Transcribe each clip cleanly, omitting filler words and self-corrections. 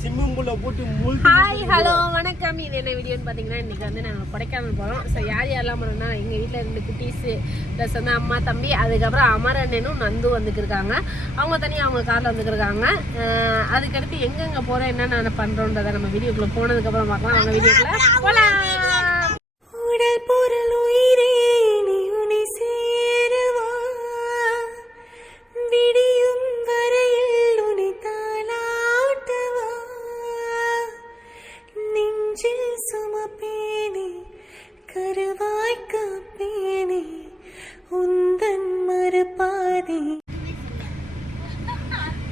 Swimming பூல்ல போட்டு hi hello வணக்கம். இது என்ன வீடியோன்னு பார்த்தீங்கன்னா இன்றைக்கி வந்து நாங்கள் கொடைக்கானல் போகிறோம். ஸோ யார் யாரெல்லாம் போகிறோம்னா எங்கள் வீட்டில் 2 குட்டீஸு ப்ளஸ் வந்து அம்மா தம்பி, அதுக்கப்புறம் அமர் அண்ணனும் நந்து வந்துக்கிருக்காங்க. அவங்க தனியாக அவங்க காரில் வந்துக்கிருக்காங்க. அதுக்கடுத்து எங்கெங்கே போகிறோம் என்னென்ன பண்ணுறோன்றதை நம்ம வீடியோக்குள்ளே போனதுக்கப்புறம் பார்க்கலாம். அவங்க வீடியோக்குள்ளே போகலாம். உடல் பொருள் உயிரே நீ உன்னை சேருவா, விடியும் வரையில் உன்னை தாலாட்டுவா, நெஞ்சில் சுமப்பேனே கருவாய் காப்பேனே உந்தன் மறுபாதி.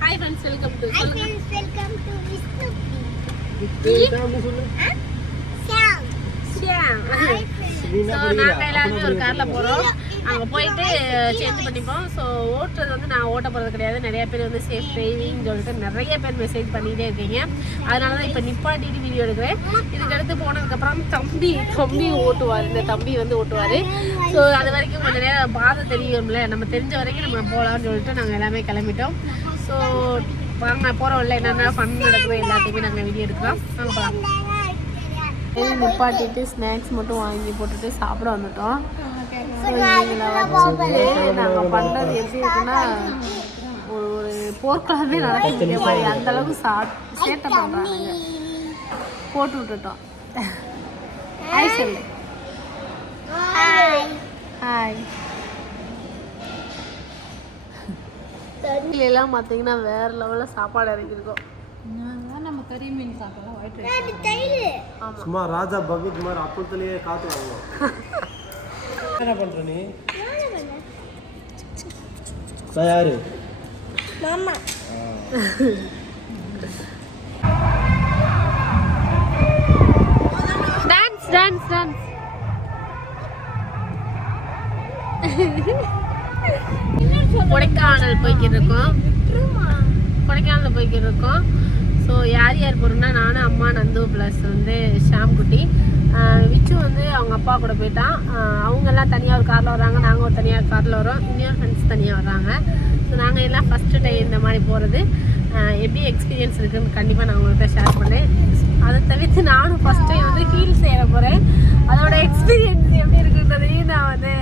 ஹாய் ஃப்ரெண்ட்ஸ், வெல்கம் டு நாங்கள் எல்லாருமே ஒரு காரில் போகிறோம். அங்கே போயிட்டு சேஞ்ச் பண்ணிப்போம். ஸோ ஓட்டுறது வந்து நான் ஓட்ட போகிறது கிடையாது. நிறைய பேர் வந்து சேஃப் டிரைவிங் சொல்லிட்டு நிறைய பேர் மெசேஜ் பண்ணிகிட்டே இருக்கீங்க. அதனால தான் இப்போ நிப்பாட்டிட்டு வீடியோ எடுக்கிறேன். இதுக்கடுத்து போனதுக்கப்புறம் தம்பி ஓட்டுவார். இந்த தம்பி வந்து ஓட்டுவார். ஸோ அது வரைக்கும் கொஞ்சம் நேரம் பாதை தெரியும்ல, நம்ம தெரிஞ்ச வரைக்கும் நம்ம போகலான்னு சொல்லிட்டு நாங்கள் எல்லாமே கிளம்பிட்டோம். ஸோ வாங்க போகிறோம்ல, என்னென்ன ஃபன் நடக்குதோ எல்லாத்தையுமே நாங்கள் வீடியோ எடுக்கிறோம். வாங்க போகலாம். நிப்பாட்டிட்டு ஸ்நாக்ஸ் மட்டும் வாங்கி போட்டுட்டு சாப்பிட வந்துட்டோம். நாங்கள் பண்ணுறது எப்படி இருக்குன்னா ஒரு போர்க்களமே நடக்கக்கூடிய மாதிரி அந்த அளவுக்கு சேட்டை பண்ணுறாங்க. போட்டு விட்டுட்டோம். ஹாய் சொல்லு. ஹாய். எல்லாம் பார்த்தீங்கன்னா வேற லெவலில் சாப்பாடு இறங்கியிருக்கோம். நம்ம கறி மீன் சாப்பிடலாம். சும்மா ராஜா பகத் மாதிரி அப்பளத்திலேயே காத்து வாங்க. என்ன பண்ற நீ? யாரு? மாமா. Dance dance dance. கொடைக்கானல் போய்க்கிட்டு இருக்கோம். ஸோ யார் யார் போகிறோம்னா நானும் அம்மா நந்து ப்ளஸ் வந்து ஷாம் குட்டி. விச்சு வந்து அவங்க அப்பா கூட போயிட்டான். அவங்கெல்லாம் தனியாக ஒரு காரில் வர்றாங்க, நாங்கள் ஒரு தனியாக காரில் வரோம். இன்னொரு ஃப்ரெண்ட்ஸ் தனியாக வர்றாங்க. ஸோ நாங்கள் எல்லாம் ஃபஸ்ட்டு டைம் இந்த மாதிரி போகிறது. எப்படி எக்ஸ்பீரியன்ஸ் இருக்குதுன்னு கண்டிப்பாக நான் உங்கள்கிட்ட ஷேர் பண்ணேன். அதை தவிர்த்து நானும் ஃபஸ்ட் டைம் வந்து ஹீல்ஸ் ஏற போகிறேன். அதோட எக்ஸ்பீரியன்ஸ் எப்படி இருக்குன்றதையும் நான் வந்து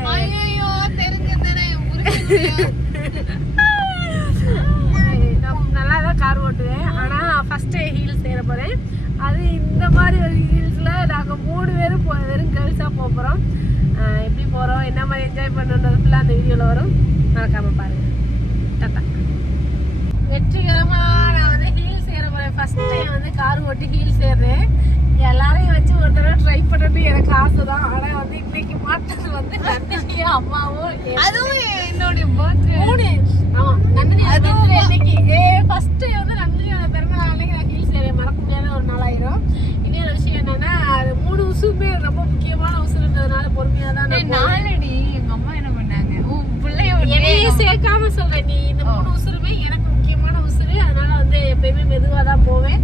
நல்லா தான் கார் ஓட்டுவேன். ஆனால் ஃபஸ்ட்டு ஹீல்ஸ் ஏற போகிறேன். அது இந்த மாதிரி ஒரு ஹீல்ஸில் நாங்கள் 3 பேரும் வெறும் கேர்ள்ஸாக போகிறோம். எப்படி போகிறோம், என்ன மாதிரி என்ஜாய் பண்ணுன்றது ஃபுல்லாக அந்த வீடியோவில் வரும். மறக்காமல் பாருங்கள். டாட்டா. வெற்றிகரமாக நான் வந்து ஹீல்ஸ் ஏற போகிறேன். ஃபஸ்ட் டைம் வந்து கார் ஓட்டி ஹீல்ஸ் ஏறுறேன். எல்லாரையும் வச்சு ஒரு தடவை ட்ரை பண்ணது எனக்கு ஆசை தான். ஆனால் வந்து இன்னைக்கு மாட்டது வந்து நந்தினியும் அம்மாவும், அதுவும் என்னுடைய பர்த்டே. ஆமாம், நந்தினி இன்னைக்கு ஃபர்ஸ்ட் வந்து நந்தினியோட பிறந்த நாள் அன்னைக்கு நான் ஹீல்ஸ் ஏற மறக்க முடியாத ஒரு நாளாயிரும். இன்னொரு விஷயம் என்னன்னா, அது 3 உசுமே ரொம்ப முக்கியமான உசுன்றதுனால பொறுமையாக தான் நாளடி. எங்கள் அம்மா என்ன பண்ணாங்க, என்னையே சேர்க்காம சொல்கிறேன், நீ இந்த 3 உசுருமே எனக்கு முக்கியமான உசுறு. அதனால வந்து எப்பயுமே மெதுவாக தான் போவேன்.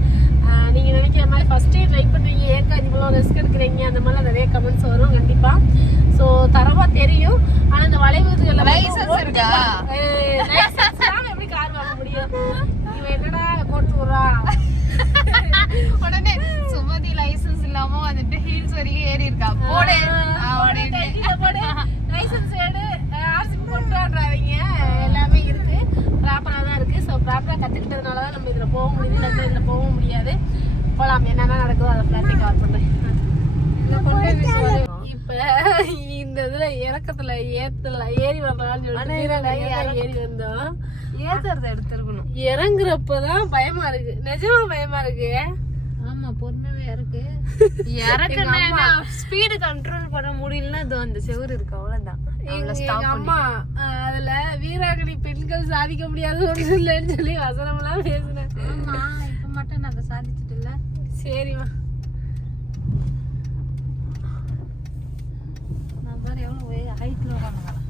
நீங்கள் நினைக்கிற மாதிரி ஃபஸ்ட்டே ட்ரை பண்ணுவீங்க, ஏக்கா இவ்வளோ ரிஸ்க் எடுக்கிறீங்க, அந்த மாதிரிலாம் நிறைய கமெண்ட்ஸ் வரும் கண்டிப்பாக. ஸோ தரவா தெரியும். ஆனால் இந்த வளைவுகளில் லைசன்ஸ் இருக்கா? லைசன்ஸ் தான் எப்படி கார் வாங்க முடியும்? இவன் என்னடா கொண்டு வரா உடனே சுமதி லைசன்ஸ் இல்லாம வந்துட்டு ஹீல்ஸ் வரைக்கும் ஏறி இருக்கா. போடு லைசன்ஸ் எடு, ஆர்சி கொண்டு வர்றாங்க. எல்லாமே இருக்கு, ப்ராப்பராக தான் இருக்கு. ஸோ ப்ராப்பராக கற்றுக்கிட்டதுனால தான் நம்ம இதில் போக முடியுது, இல்லை இதில் போக முடியாது. போகலாம், என்னென்ன நடக்குதோ அதை ஃப்ளாட்டை கவர் பண்ணுறேன். இப்போ இந்த இதில் இறக்கத்தில் ஏறி வரலாம்னு சொல்லிட்டு ஏறி வந்தோம். ஏத்துறத எடுத்துருக்கணும். இறங்குறப்பதான் பயமா இருக்கு, நிஜமா பயமா இருக்கு. ஆமா, பொறுமையா இருக்கு. இறக்குனா ஸ்பீடு கண்ட்ரோல் பண்ண முடியலன்னா அது அந்த செவுரு இருக்கு, அவ்வளவுதான். எங்க அம்மா அதுல வீராங்கனை பெண்கள் சாதிக்க முடியாது ஒண்ணு இல்லைன்னு சொல்லி வசனம்லாம் பேசுனேன். ஆமா, இப்ப மட்டும் நாங்க சாதிச்சுட்டு இல்ல. சரிம்மா, நான் பாரு எவ்வளவு ஹைட்ல உட்காந்துக்கிறேன்.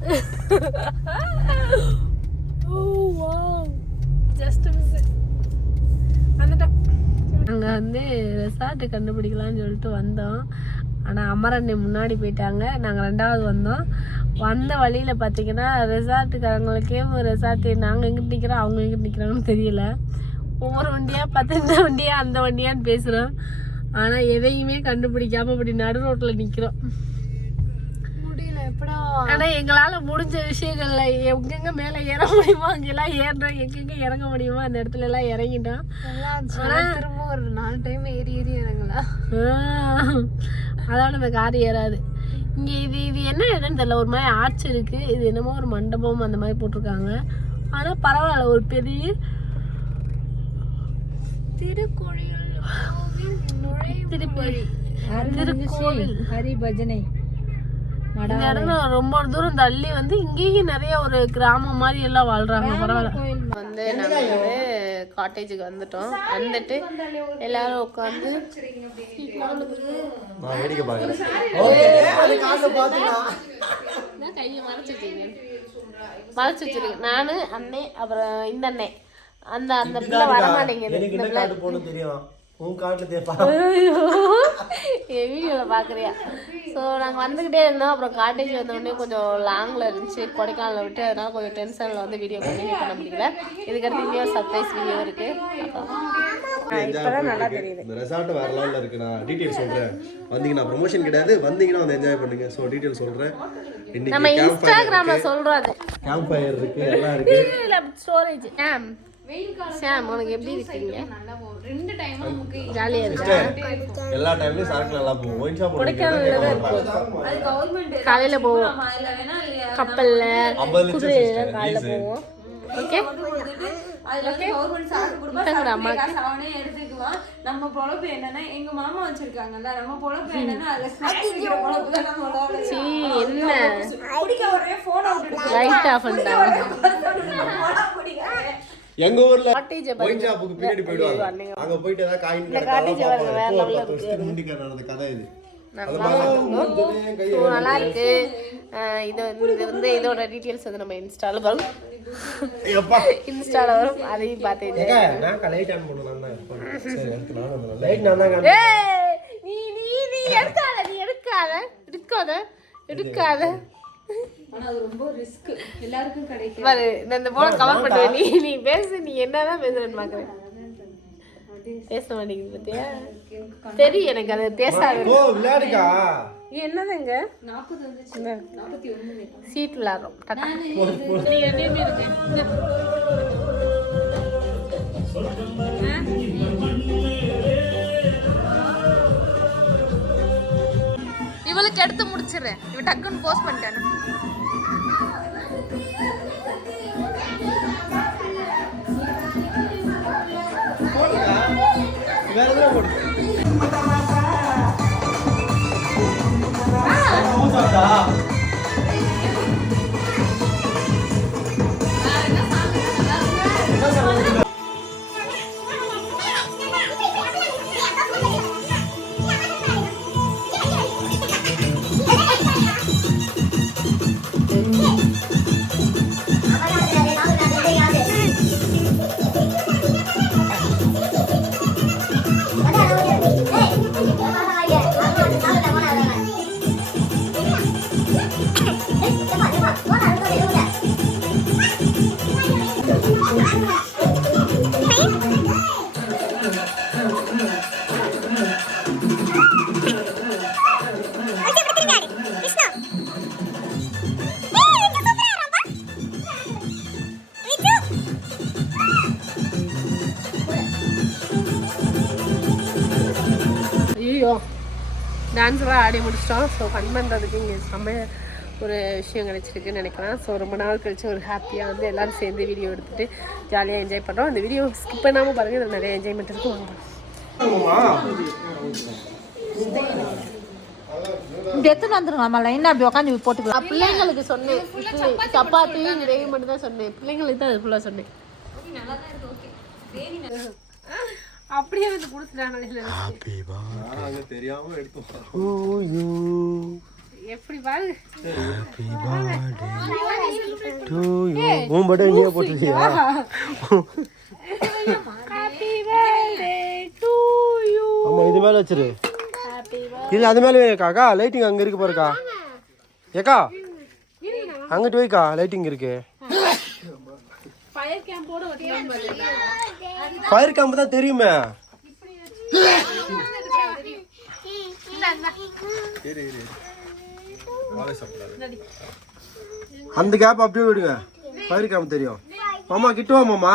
நாங்கள் வந்து ரெசார்ட்டு கண்டுபிடிக்கலான்னு சொல்லிட்டு வந்தோம். ஆனால் அமரண்ணே முன்னாடி போயிட்டாங்க, நாங்கள் 2வது வந்தோம். வந்த வழியில் பார்த்தீங்கன்னா ரெசார்ட்டுக்காரங்களுக்கே ஒரு ரெசார்ட்டு, நாங்கள் எங்கிட்டு நிற்கிறோம் அவங்க எங்கிட்டு நிற்கிறாங்கன்னு தெரியல. ஒவ்வொரு வண்டியா பார்த்து இந்த வண்டியா அந்த வண்டியான்னு பேசுகிறோம். ஆனால் எதையுமே கண்டுபிடிக்காம இப்படி நடு ரோட்டில் நிற்கிறோம். முடியல எப்படா. ஆனால் எங்களால் முடிஞ்ச விஷயங்கள்ல எங்கெங்க மேலே ஏற முடியுமோ அங்கெல்லாம் ஏறுறோம், எங்கெங்க இறங்க முடியுமோ அந்த இடத்துல எல்லாம் இறங்கிட்டோம். திரும்ப ஒரு 4 டைம் ஏறி இறங்கலாம். அதோட இந்த கார் ஏறாது. இங்கே இது என்ன இடம்னு தெரியல, ஒரு மாதிரி ஆர்ச் இருக்குது. இது என்னமோ ஒரு மண்டபம் அந்த மாதிரி போட்டிருக்காங்க. ஆனால் பரவாயில்ல, ஒரு பெரிய திருக்கோயில் ஹரி பஜனை. இந்த இடம் ரொம்ப தூரம் தள்ளி வந்து இங்கேயும் நிறைய ஒரு கிராமம் மாதிரி எல்லாம் வாழ்றாங்க. பரவாயில்ல. வந்து நாங்கள் வந்து காட்டேஜுக்கு வந்துட்டோம். வந்துட்டு எல்லாரும் உட்காந்து வேடிக்கை பார்க்குறேன். கையை மறைச்சு வச்சிருக்கேன். நானு அண்ணே அப்புறம் இந்த அண்ணே அந்த அந்த பிள்ளை வரமாட்டேங்குது. போன தெரியும் உன் காட்டுல என் வீடியோவில் பார்க்குறியா? ஸோ நாங்கள் வந்துக்கிட்டே இருந்தோம். அப்புறம் காட்டேஜ் வந்தோடனே கொஞ்சம் லாங்கில் இருந்துச்சு, கொடைக்கானலில் விட்டு. அதனால் கொஞ்சம் டென்ஷனில் வந்து வீடியோ கண்டினியூ பண்ண முடியல. இதுக்கடுத்து இன்னும் சர்ப்ரைஸ் வீடியோ இருக்குது. இப்போதான் நல்லா தெரியுது. இந்த ரெசார்ட் வேற லெவலில் இருக்கு. நான் டீட்டெயில் சொல்கிறேன். வந்தீங்கன்னா ப்ரொமோஷன் கிடையாது, வந்தீங்கன்னா வந்து என்ஜாய் பண்ணுங்க. ஸோ டீட்டெயில் சொல்கிறேன். நம்ம இன்ஸ்டாகிராமில் சொல்கிறோம். அது கேம்ப் ஃபயர் இருக்கு, எல்லாம் இருக்கு. ஸ்டோரேஜ் சாம் உனக்கு எப்படி இருக்கீங்க? ஜாலியாக இருக்கா? எல்லா டைம்லையும் சரக்கு நல்லா போகும். ஒயின் ஷாப் காலையில் போவோம், கப்பலில் குதிரையில் காலையில் போவோம். ஓகே நம்ம பொழப்பு என்னன்னா எங்க மாமா வச்சிருக்காங்கல்ல, நம்ம பொழப்பு என்னன்னா என்ன லைட் ஆஃப் பண்ணிட்டாங்க. எங்க ஊர்ல ஒயின் ஷாப்புக்கு பின்னாடி போயிடுவாங்க. அங்க போயிட்டு ஏதாவது காயின் நடந்த கதை இது. நல்லா இருக்கு. இது வந்து இதோட டீட்டெயில்ஸ் வந்து நம்ம இன்ஸ்டால வரும். இன்ஸ்டால வரும், அதையும் பார்த்து எடுக்காத. ரொம்ப ரிஸ்க், எல்லாருக்கும் கிடைக்கும். பாரு இந்த போல கவர் பண்ணுவேன். நீ பேசு, நீ என்னதான் பேசுறேன்னு பாக்குறேன். பேச மாட்டேங்குது பத்தியா? தெரியும் எனக்கு அது பேசாது. விளையாடுக்கா என்னதுங்க 40 வந்துச்சு, 41 சீட் விளையாடுறோம். இவளுக்கு எடுத்து முடிச்சிடுறேன். இவ டக்குன்னு போஸ்ட் பண்ணிட்டானு. வேற எதுவும் போடு. ஐயோ டான்ஸ்லாம் ஆடி முடிச்சிட்டோம். ஸோ ஃபன் பண்ணுறதுக்கு இங்கே செம்ம ஒரு விஷயம் கிடச்சிருக்குன்னு நினைக்கிறேன். ஸோ ரொம்ப நாள் கழிச்சு ஒரு ஹாப்பியாக வந்து எல்லோரும் சேர்ந்து வீடியோ எடுத்துகிட்டு ஜாலியாக என்ஜாய் பண்ணுறோம். அந்த வீடியோ ஸ்கிப் பண்ணாமல் பாருங்கள், இதில் நிறைய என்ஜாய்மெண்ட் இருக்கும். வாங்க எத்தனை வந்துருங்க லைனாக அப்படி உட்காந்து போட்டுக்கலாம். பிள்ளைங்களுக்கு சொன்னேன், சப்பாத்தி கிரேவி மட்டும் தான் சொன்னேன். பிள்ளைங்களுக்கு தான் அது ஃபுல்லாக சொன்னேன். அப்படியே வந்து கொடுத்துட்டாங்க. தெரியாம எடுத்து எப்படி பாரு. இது மேல வச்சிரு. இல்ல அது மேல வைக்காக்கா, லைட்டிங் அங்க இருக்கு பாருக்கா. ஏக்கா அங்கிட்டு வைக்கா, லைட்டிங் இருக்கு. ஃபயர் கேம்போட ஃபயர் கேம்ப் தான் தெரியுமே. அந்த கேப் அப்படியே விடுங்க. ஃபயர் கேம்ப் தெரியும். மாமா கிட்ட வா மாமா.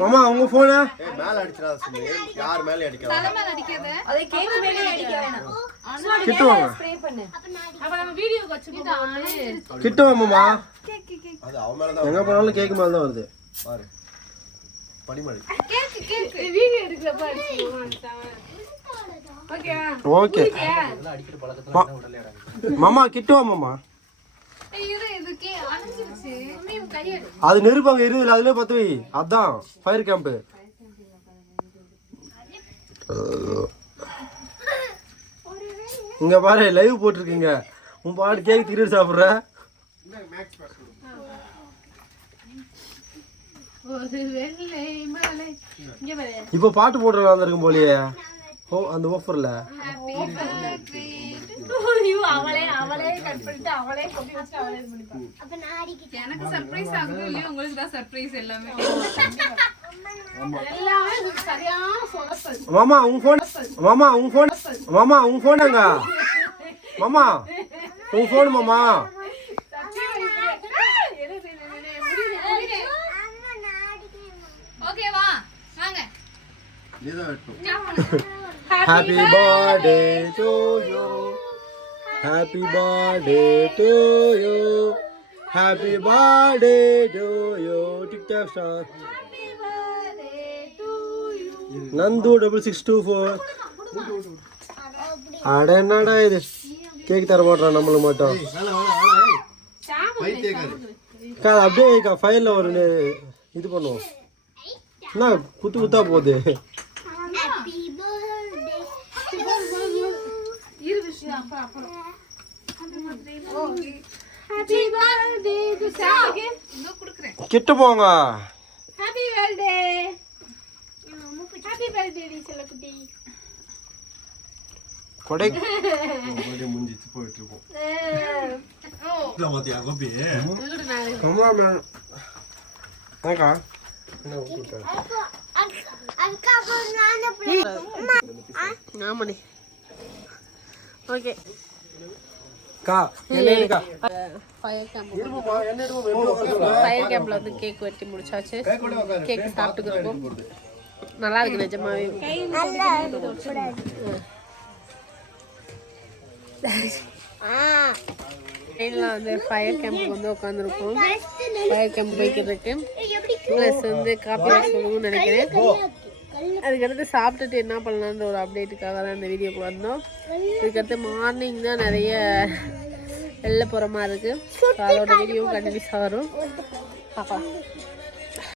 மாமா உங்க போனு மேல அடிச்சறாத சொல்லு. யார் மேல அடிக்காத. தலை மேல அடிக்காத. அதே கேக் மேல அடிக்க வேணாம். கிட்ட வாங்க. ஸ்ப்ரே பண்ணு. அப்ப நம்ம வீடியோக்கு வச்சுப்போம். கிட்ட வா மாமா. அது அவ மேல தான். எங்க போனாலும் கேக் மேல தான் வருது. பாரு. படிமாடி. கேக் வீடியோ எடுக்கறப்ப அடிச்சுமா. ஓகே. ஓகே. அடிக்கிற பழக்கத்துல உடல்ல இறங்கு. மாமா கிட்ட வா மாமா. அது நெருப்பாங்க எரியுதுல அதுல பத்து வை. அதான் ஃபயர் கேம்ப். இங்க பாரு லைவ் போட்டிருக்கீங்க. உன் பாட்டு கேக் திரு சாப்பிடுற. இப்ப பாட்டு போட்டு வந்திருக்கும் போலியே. ஓ அந்த ஆஃபர்ல அவளே கட் பண்ணிட்டு அவளே கொப்பி வச்சு அவளே இது பண்ணிப்பா. அப்ப நான் அடிக்கிட்டேன். எனக்கு சர்ப்ரைஸ் ஆகுது இல்ல உங்களுக்கு தான் சர்ப்ரைஸ் எல்லாமே. எல்லாமே சரியான சொலசல். மாமா உங்க ஃபோன் மாமா உங்க ஃபோன் மாமா உங்க ஃபோன்ங்க. மாமா உங்க ஃபோன் மாமா. ஓகே வா வாங்க. நீதான் வெட்டணும். Happy birthday to you. Happy birthday to you. Happy birthday to you. TikTok star. Happy birthday to you. Nandu 6624. அட என்னடா இது கேக் தர மாட்டறான் நம்மள மட்டும். கா அப்படியே ஃபைல்ல ஒரு இது பண்ணுவோம். என்ன குத்து குத்தா போகுது. கிட்ட போங்க. Happy birthday. ஹேப்பி பர்த்டே டி செல்லக்குட்டி. கொடை பர்த்டே முடிஞ்சிச்சு போயிட்டு இருக்கோம். ஓ மாத்தியா கோபி. கமலாமேன். அக்கா என்ன ஊட்டிட்ட? அக்கா நானே அம்மா. ஆமாடி. ஓகே கா என்னடா ஃபயர் கேம்ப்ல வந்து கேக் வெட்டி முடிச்சாச்சு. கேக் சாப்பிட்டுக்கிறோம். நல்லா இருக்கு நிஜமாவே. ட்ரெயினில் வந்து ஃபயர் கேம்ப் வந்து உட்காந்துருக்கோம். ஃபயர் கேம்ப் வைக்கிறதுக்கு ப்ளஸ் வந்து காப்பி சொல்லணும்னு நினைக்கிறேன். அதுக்கடுத்து சாப்பிட்டுட்டு என்ன பண்ணலான்ற ஒரு அப்டேட்டுக்காக தான் இந்த வீடியோக்கு வந்தோம். இதுக்கடுத்து மார்னிங் தான் நிறைய வெளில போகிற மாதிரி இருக்குது. அதோட வீடியோவும் கண்டினியூஸாக வரும். பாப்பா